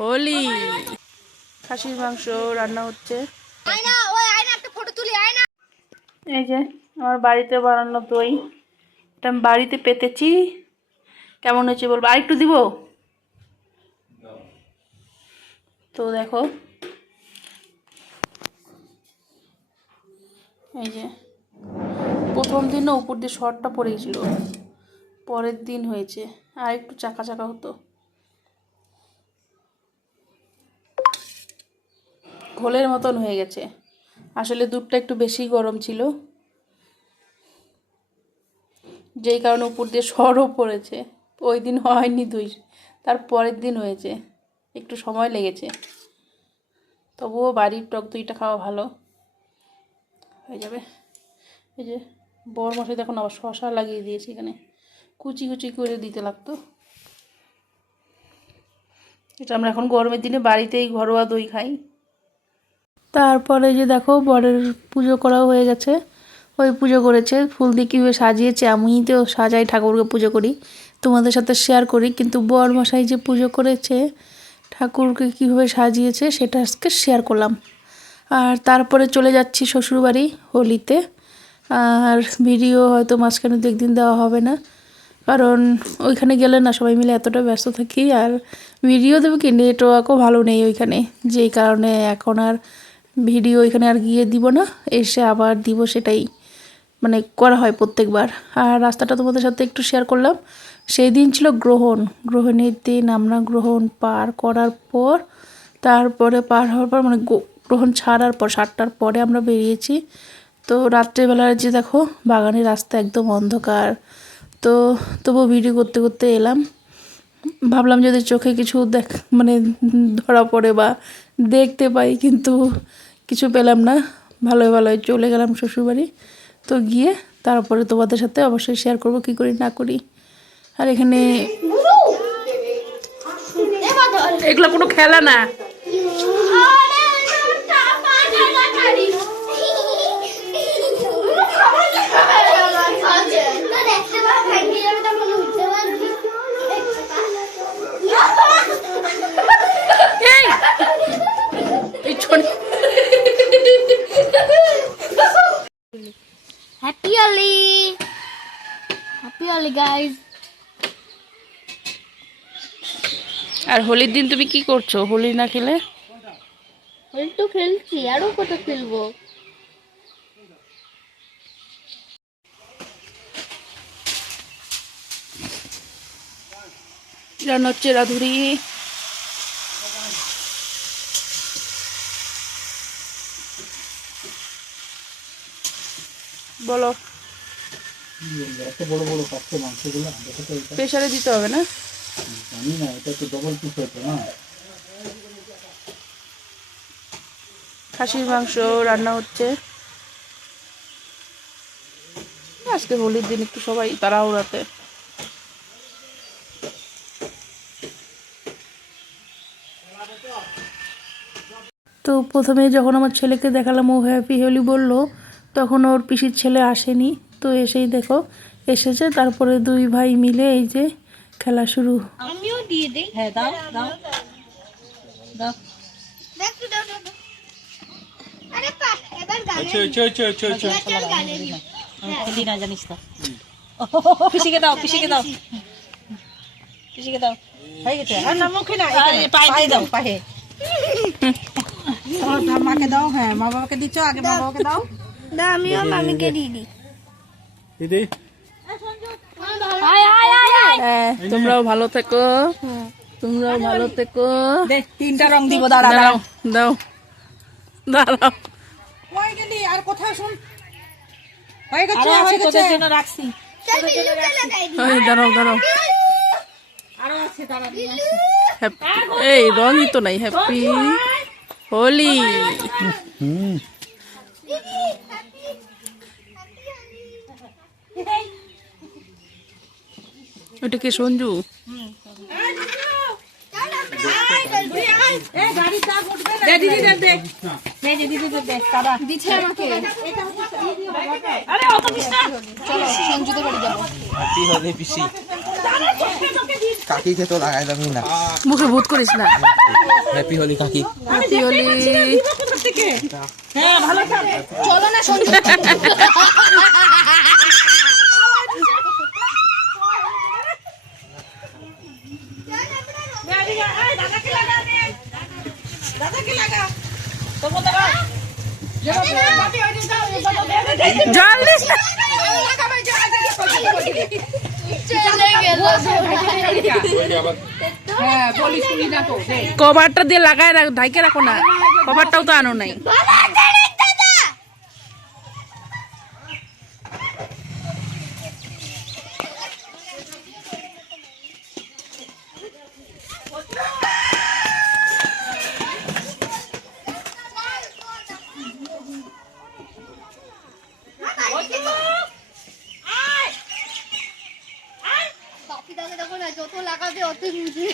হোলি খাসির মাংস রান্না হচ্ছে। এই যে আমার বাড়িতে বানানো দই, এটা আমি বাড়িতে পেতেছি। কেমন হয়েছে বলবো, আর একটু দিব তো। দেখো এই যে প্রথম দিন না উপর দিয়ে শর্টটা পড়ে গেছিল, পরের দিন হয়েছে আর একটু চাকা চাকা হতো। ঘোলের মতন হয়ে গেছে, আসলে দুধটা একটু বেশি গরম ছিল, যেই কারণে উপর দিয়ে সরও পড়েছে। ওই দিন হয়নি দই, তার পরের দিন হয়েছে, একটু সময় লেগেছে। তবুও বাড়ির টক দইটা খাওয়া ভালো, হয়ে যাবে। এই যে বড় মশাই দেখুন আবার শশা লাগিয়ে দিয়েছি, এখানে কুচি কুচি করে দিতে লাগতো। এটা আমরা এখন গরমের দিনে বাড়িতেই ঘরোয়া দই খাই। তারপরে যে দেখো বরের পুজো করাও হয়ে গেছে, ওই পুজো করেছে, ফুল দিয়ে কীভাবে সাজিয়েছে। আমি তো সাজাই, ঠাকুরকে পুজো করি, তোমাদের সাথে শেয়ার করি, কিন্তু বর মশাই যে পুজো করেছে ঠাকুরকে কীভাবে সাজিয়েছে সেটা আজকে শেয়ার করলাম। আর তারপরে চলে যাচ্ছি শ্বশুরবাড়ি হোলিতে। আর ভিডিও হয়তো মাঝখানে 2 দিন দেওয়া হবে না, কারণ ওইখানে গেলে না সবাই মিলে এতটা ব্যস্ত থাকি, আর ভিডিও দেবো কি নেটওয়ার্কও ভালো নেই ওইখানে, যেই কারণে এখন আর ভিডিও ওইখানে আর গিয়ে দিব না, এসে আবার দিব, সেটাই মানে করা হয় প্রত্যেকবার। আর রাস্তাটা তোমাদের সাথে একটু শেয়ার করলাম। সেই দিন ছিল গ্রহণের দিন। আমরা গ্রহণ পার করার পর, তারপরে পার হওয়ার পর মানে গ্রহণ ছাড়ার পর 7টার পরে আমরা বেরিয়েছি। তো রাত্রেবেলার যে দেখো বাগানের রাস্তা একদম অন্ধকার, তো তবু ভিডিও করতে করতে এলাম। ভাবলাম যদি চোখে কিছু মানে ধরা পড়ে বা দেখতে পাই, কিন্তু কিছু পেলাম না। ভালোই ভালোই চলে গেলাম শ্বশুরবাড়ি। তো গিয়ে তারপরে তোমাদের সাথে অবশ্যই শেয়ার করব কী করি না করি। আর এখানে এগুলো কোনো খেলা না, Happy Holi! Happy Holi, guys! আর হোলির দিন তুমি কি করছো? হোলি না খেলে? হোলি তো খেলছি, আরো কত খেলবো। রান্না হচ্ছে রাধুরি। বলো, এত বড় বড় কাটছে মাংসগুলো, প্রেসারে দিতে হবে না? জানি না, এটা তো ডবল পিস হয়েছে না। খাসির মাংস রান্না হচ্ছে। আজকে হোলির দিন একটু সবাই তাড়াহুড়াতে। তো প্রথমে যখন আমার ছেলেকে দেখালাম, ও হ্যাপি হোলি বললো, তখন ওর পিসির ছেলে আসেনি। তো এসেই দেখো এসেছে, তারপরে 2 ভাই মিলে এই যে খেলা শুরু। আমিও দিয়ে দেই। হ্যাঁ দাও দাও দাও। আরে পা এবার গানে খেলি না জানিস তো। পিসিকে দাও পিসিকে দাও পিসিকে দাও। হয়ে গেছে। আর না মুখে না, পায়ে দাও, পায়ে। ঠাম্মাকে দাও। হ্যাঁ মা বাবাকে দিচ্ছ, আগে মা বাবাকে দাও। না আমিও মামিকে দিয়ে দিই। দিদি তোমরাও ভালো থেকো, তোমরাও ভালো থেকো। দে 3টা রং দিব। দাঁড়া দাও দাও দাঁড়াও। কই গেলি? আর কোথায় শুন? হয়ে গেছে, হয়ে গেছে। তোদের জন্য রাখছি। দাঁড়াও দাঁড়াও। আরো আছে, দাঁড়া। এই রঙই তো নাই। হ্যাপি হোলি। ওটা কি সঞ্জু? হ্যাপি হোলি পিসি। কাকিকে তো লাগাই দামি না। মুখে ভূত করিস না। হ্যাপি হোলি কাকি। হ্যাপি হোলি। হ্যাঁ ভালো থাক। চলো না সন্ধ্যা দাদাকে লাগা দে, দাদাকে লাগা। তোমরা দাও জল দিস না। কভারটা দিয়ে লাগায় রাখ, ঢাইকে রাখো না। কভারটাও তো আনো নাই। যত লাগাবে অত বুঝে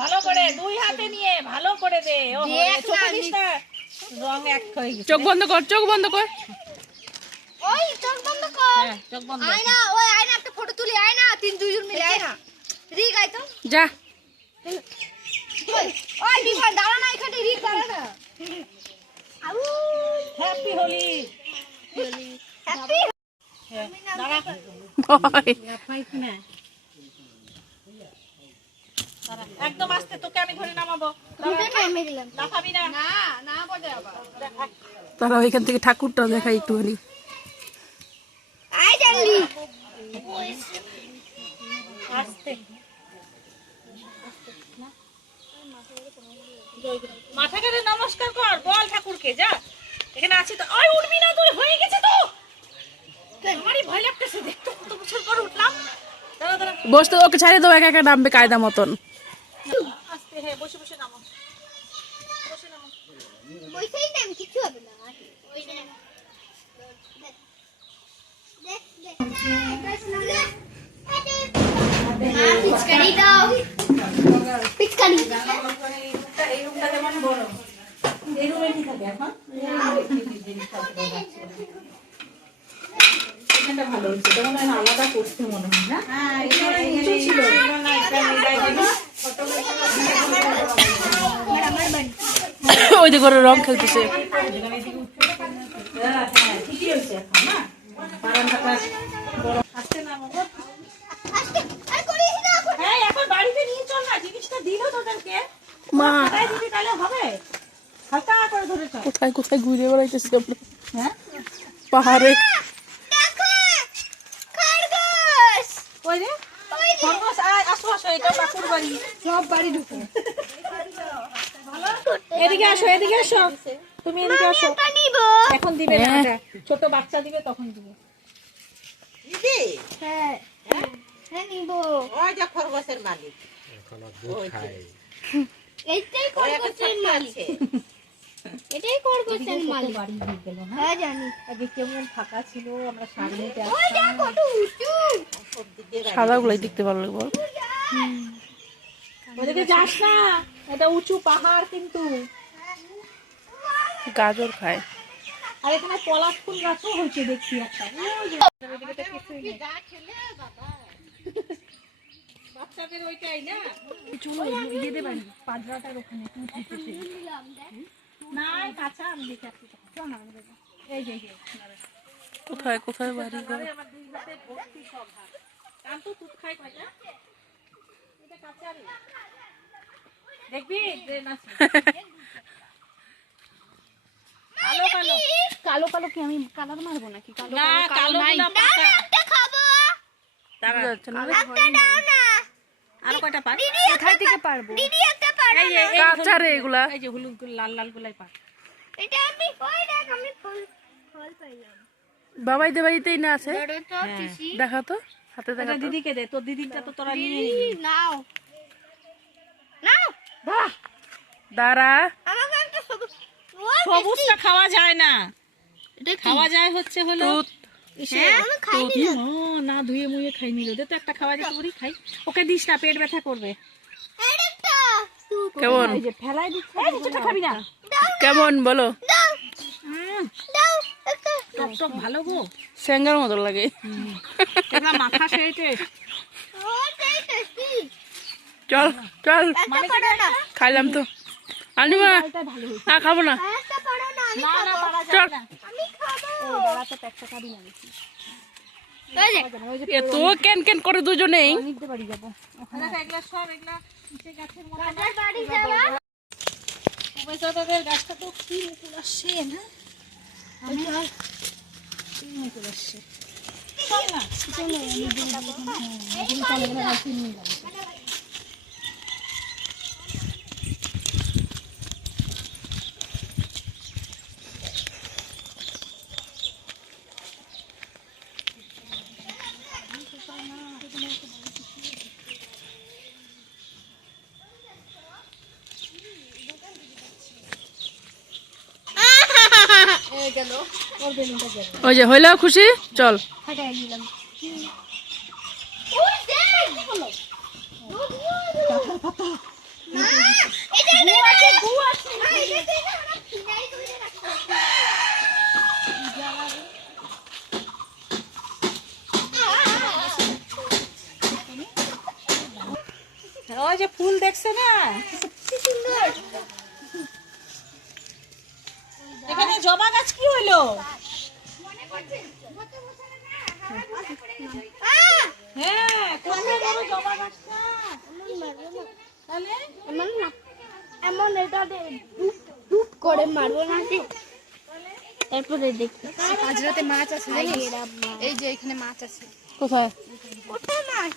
ভালো করে দুই হাতে নিয়ে ভালো করে দে। ও ছোট জিনিসটা রং এক হয়ে গেছে। চোখ বন্ধ কর, চোখ বন্ধ কর। ওই চোখ বন্ধ কর। হ্যাঁ চোখ বন্ধ। আয়না ওই আয়না একটা ফটো তুলি আয়না দুইজন মিলে আয়না রিক আই তো যা। ওই বিমান দাঁড়া না এখানে রিক দাঁড়া না হ্যাপি হোলি। হ্যাপি দাঁড়া ভয়। একদম আস্তে, তোকে আমি ধরে নামাবো। দুটো নেমে গেলাম লাফাবি না। না না বলে আবার তারা ওইখান থেকে ঠাকুরটা দেখাই একটুখানি। আই জানলি আস্তে মাথা কেটে নমস্কার কর, বল ঠাকুরকে যা এখানে আছি তো। ওই উঠবি না তুই, হয়ে গেছে তো। আমারই ভয় লাগতেছে, দেখতো কত বছর পর উঠলাম। দাঁড়া দাঁড়া বসতে ওকে ছাড়িয়ে দেবো, একা একা নামবে কায়দা মতন। আস্তে, হ্যাঁ বসে বসে নামো, বসে নামো। ওইটাই টাইম কিছু হবে না ওই দেখ পিচকারি দাও পিচকারি এই রুমটা যেমন বড়, এই রুমে কি থাকে এখন? এখানটা ভালো হচ্ছে, তখন আলাদা করতে মনে হয় না। হ্যাঁ এটা ছিল না, এটা মিলাই দিবি। ওই দিকে ওরা রং খেলতেছে। হ্যাঁ ঠিকই হয়েছে এখন না, বারান্দাটা বড়। আস্তে নামো গো। আর করিস না হ্যাঁ এখন বাড়িতে নিয়ে চল না, জিনিসটা দিল তোদেরকে। মা কোথায় দিবি তাহলে হবে? হালকা করে ধরে চল। কোথায় কোথায় ঘুরে বেড়াইতেছি আমরা হ্যাঁ পাহাড়ে। দেখো খরগোশ ওই রে খরগোশ, আয় আসো আসো, এটা বাকুর বাড়ি। সব বাড়ি ঢুকে এদিকে আসো, এদিকে আসো, তুমি এদিকে আসো। এটা নিব এখন দিবে না, এটা ছোট বাচ্চা দিবে তখন দিবে। হ্যাঁ হ্যাঁ নিব ওই যে খরগোশের মালিক এইটাই খরগোশের মালিক এটাই খরগোশের মালিক বাড়ি দিয়ে গেল না, হ্যাঁ জানি আগে কেমন ফাঁকা ছিল, আমরা সামনে ওই দেখো কত উঁচু সাদা গুলাই দেখতে ভালো লাগবে। ওদিকে যাস না, এটা উঁচু পাহাড় কিন্তু। গাজর খায়। আর এখানে পলাশ ফুল গাছও হয়েছে দেখছি একটা। বাচ্চাদের ওইটাই না, চলো ইয়ে দেবেন পাঁচরাটার ওখানে না কাঁচা, আমি দেখে আসছি। চল না আমি দেখবো। এই যে কোথায় কোথায় বাড়ি ঘর। আমার দুই হাতে ভর্তি সব ভাত। কান তো তুত খাই কয়টা, এটা কাঁচা রে। দেখবি যে নাচি কালো কালো কালো কালো কি আমি কালার মারবো নাকি কালো না, কালো গুলা পাকা। একটা খাবো দাঁড়া, যাচ্ছে না। একটা দাও না আরো কয়টা পার। কোথায় থেকে পারবো দিদি একটা পারবো এই যে এই কাঁচা রে এগুলা। এই যে হলুদ লাল লাল গুলাই পার। এটা আমি ওই দেখ আমি ফল ফল পাইলাম বাবাইদের বাড়িতেই না আছে, বড় তো পিসি দেখা তো হাতে দেখা এটা তো। দিদিকে দে, তোর দিদিটা তো তোরা নিয়ে দিদি নিবি। নাও নাও দাঁড়া। আমাকে একটা সবুজ সবুজটা খাওয়া যায় না, এটা খাওয়া যায় হচ্ছে হলো তুত। ইসে। আমি খাইনি ও, না ধুয়ে মুয়ে খাই নিল, দে তো একটা খাওয়া যেতে পারি, খাই। ওকে দিস না, পেট ব্যথা করবে। আরেকটা কেমন এই যে ফেলাই দিচ্ছে, এই যে ছোট খাবি না। কেমন বলো। দাও দাও একটা টক টক ভালো গো। স্যাঙ্গার মতো লাগে। এবার মাখা সেইটে ও সেই টেস্টি চল চল, একটা করো না খাইলাম তো। আনিমা খাবো না, একটা করো না আমি না না খাবো পারা চল। যায় না। আমি খাবো দাঁড়াতে প্যাকটা খাবি না বেশি। ওই যে এ তো কেন কেন করে দুজনেই। নিতে পারি যাবো ওখানে এগুলা সব এগুলা নিচে গাছের মতো বাজার বাড়ি যাবা উপেসাদের গাছটা তো কি মুকুল আসছে না আমি আর কি মুকুল আসছে চল না ওই যে হইলো খুশি, চল। ফাটাই দিলাম ওই দেখ কি হলো না এটা গু আছে না এটা আমরা ফিনাই করে রাখবো ওই যে ফুল দেখছে না কি সুন্দর এখানে জবা গাছ কি হলো মনে পড়ছে কত বছর না হাওয়া মনে পড়ে গেল হ্যাঁ কোথায় বড় জবা গাছটা তাহলে এমন এটা ডুব করে মারবো না কি তারপরে দেখি আজ রাতে মাছ আছে এই যে এখানে মাছ আছে কোথায়? কোথায় মাছ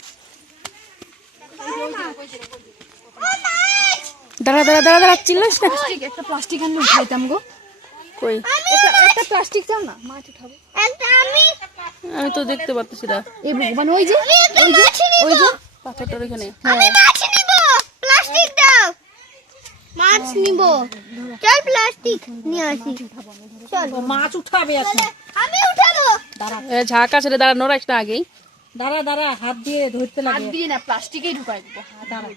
দাঁড়া দাঁড়া দাঁড়া দাঁড়া, চিল্লাস না। একটা প্লাস্টিক আনলে উঠাইতাম গো কই? একটা প্লাস্টিক চাও না মাছ উঠাবো একটা আমি তো দেখতে পাচ্ছি না। এই ভগবান ওই যে ওই যে পাথরটার এখানে। আমি মাছ নিব প্লাস্টিক দাও মাছ নিব চল প্লাস্টিক নিয়ে আসি চল মাছ উঠাবে এখন আমি উঠাবো ঝাঁক আছে রে, দাঁড়া, নড়াইস না আগেই। দাঁড়া দাঁড়া হাত দিয়ে ধরতে লাগে দিয়ে না প্লাস্টিকেই ঢুকাই দেবো দাঁড়া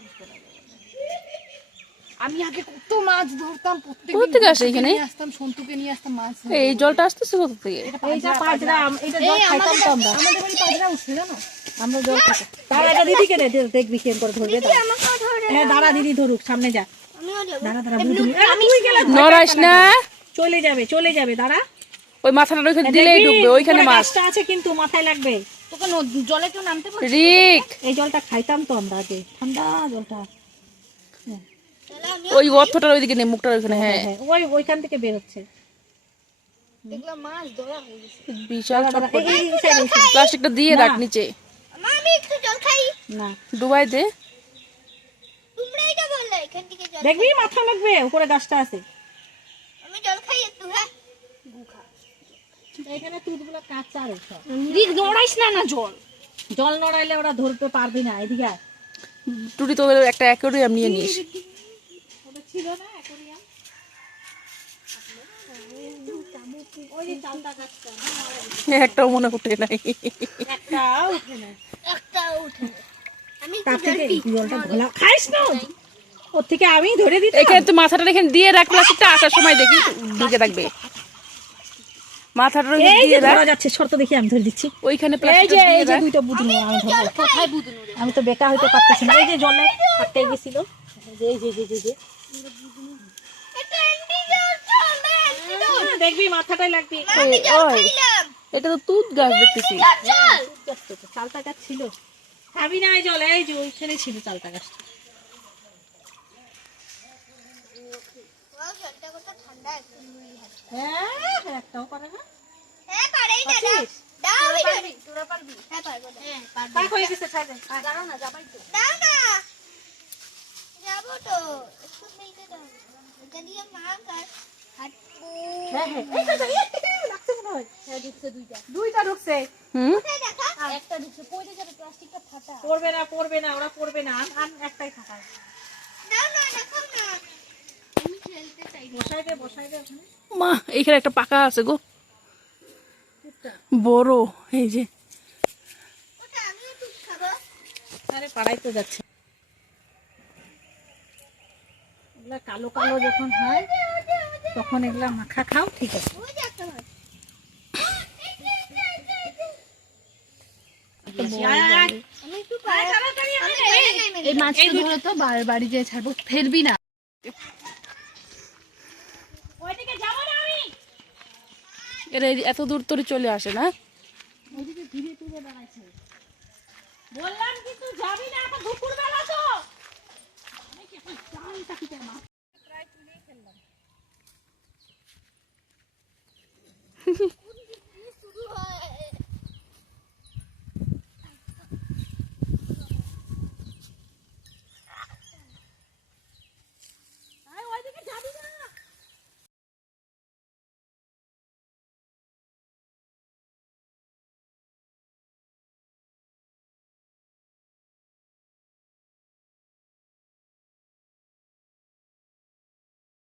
আমি আগে কত মাছ ধরতাম কোথা থেকে আসে এখানে? আসতাম সন্তুকে নিয়ে আসতাম মাছ এই জলটা আসতেছে কোথা থেকে? এইটা পাজরা এটা জল খাইতাম তো আমরা আমাদের বাড়ি পাজরা উঠছে জানো আমরা জল খাইতাম দাঁড়া এটা দিদি কে দেখবি কেন করে ধরবে দাঁড়া আমাকে ধরে হ্যাঁ দাঁড়া দিদি ধরুক সামনে যা আমিও যাবো দাঁড়া দাঁড়া তুই গেলে নড়াইস না, চলে যাবে দাঁড়া ওই মাথাটা ওইখানে দিলেই ঢুকবে, ওইখানে উপরে মাছ। গাছটা আছে কিন্তু মাথায় লাগবে তোকে জলে কেউ নামতে পারবে রিক, এই জলটা খাইতাম তো আমরা আগে ঠান্ডা জলটা ওই অর্থটার ওইদিকে নেই, মুখটার ওইখানে। হ্যাঁ, হ্যাঁ ওইখান থেকে বের হচ্ছে দেখলাম মাছ ধরা হয়ে গেছে বিশাল চটপট। এই side, এই side। প্লাস্টিকটা দিয়ে রাখ নিচে, আমি একটু জল খাই না ডুবাই দে। তোমরাই তো বললে এখান থেকে জল দেখবি মাথা লাগবে উপরে গাছটা আছে আমি জল খাই একটু হ্যাঁ এখানে তুতগুলো কাঁচা রে সব রিক দৌড়াইস না না জল জল নড়াইলে ওরা ধরতে পারবি না এদিকে আয়। টুটি তো একটা অ্যাকোয়ারিয়াম নিয়ে নিস। ছিল না অ্যাকোরিয়াম ওই যে চালতা গাছটা একটাও মনে উঠে নাই। একটা উঠে না একটা উঠে আমি তার থেকে জলটা ঘোলা খাইস না ওর থেকে আমি ধরে দিই এখানে তো মাথাটা এখানে দিয়ে রাখ, প্লাস্টিকটা আসার সময় দেখি ঢুকে থাকবে। মাথাটা ওইখানে এই যে দিয়ে রাখ, ধরা যাচ্ছে শর্ত দেখি আমি ধরে দিচ্ছি ওইখানে এই প্লাস্টিকটা যে দিয়ে এই যে রাখ। দুইটা বুদুন আমি ধরবো কোথায় বুদুন আমি তো বেকা হইতে পারতেছি না এই যে জলে আটকে গেছিল এই যে এটা এন্টি জল চল দেখবি মাথাটাই লাগবে আমি জল ওই, খাইলাম এটা তো তুত গাছ দেখতেছি। চল চালতা গাছ ছিল খাবি না এই জল এই যে ওইখানে ছিল চালতা গাছটা জলটা কত ঠান্ডা হ্যাঁ একটাও পারে না হ্যাঁ পারেই না দাও আমি তোরা পারবি হ্যাঁ পারবো হ্যাঁ পারবো তাই হয়ে গেছে ছাড় দে দাঁড়াও না যাবাই তো দাও না যাবো তো একটু মেইতে দাও এটা দিয়ে মাছ আর হাঁটবো হ্যাঁ লাগছে মনে হয় হ্যাঁ ঢুকছে দুইটা ঢুকছে হুম, কোথায় দেখা একটা দিচ্ছে পড়ে যাবে প্লাস্টিকটা ফাটা পড়বে না ওরা পড়বে না আন একটাই থাকা দাও না দেখাও না আমি খেলতে চাই বসাই দে ওখানে মা এখানে একটা পাকা আছে গো, বড়। এই যে ওটা আমি একটু খাবো আরে পাড়াই তো যাচ্ছে এগুলা কালো কালো যখন হয় তখন এগুলা মাখা খাও ঠিক আছে ওই যে একটা একটা বড় আয়, আয়, আয়। জলে। আয়, তাড়াতাড়ি আয়। এই মাছটা ধরো তো বাড়ি যেয়ে ছাড়বো, ফেলবি না। ওইদিকে যাবো না আমি। এরা এত দূর তোরে চলে আসে না? বললাম কি তুই যাবি না, এখন দুপুর বেলা তো।